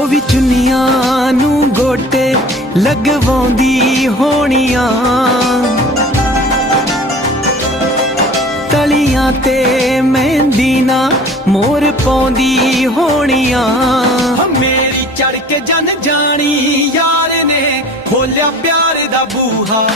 ਉਹ ਵੀ ਚੁੰਨੀਆਂ ਨੂੰ ਗੋਟੇ ਲਗਵਾਉਂਦੀ ਹੋਣੀਆਂ, ਤਲੀਆਂ ਤੇ ਮਹਿੰਦੀ ਨਾ ਮੋਰ ਪਾਉਂਦੀ ਹੋਣੀਆਂ। ਮੇਰੀ ਚੜ ਕੇ ਜਨ ਜਾਣੀ ਯਾਰ ਨੇ ਖੋਲਿਆ ਪਿਆਰ ਦਾ ਬੂਹਾ।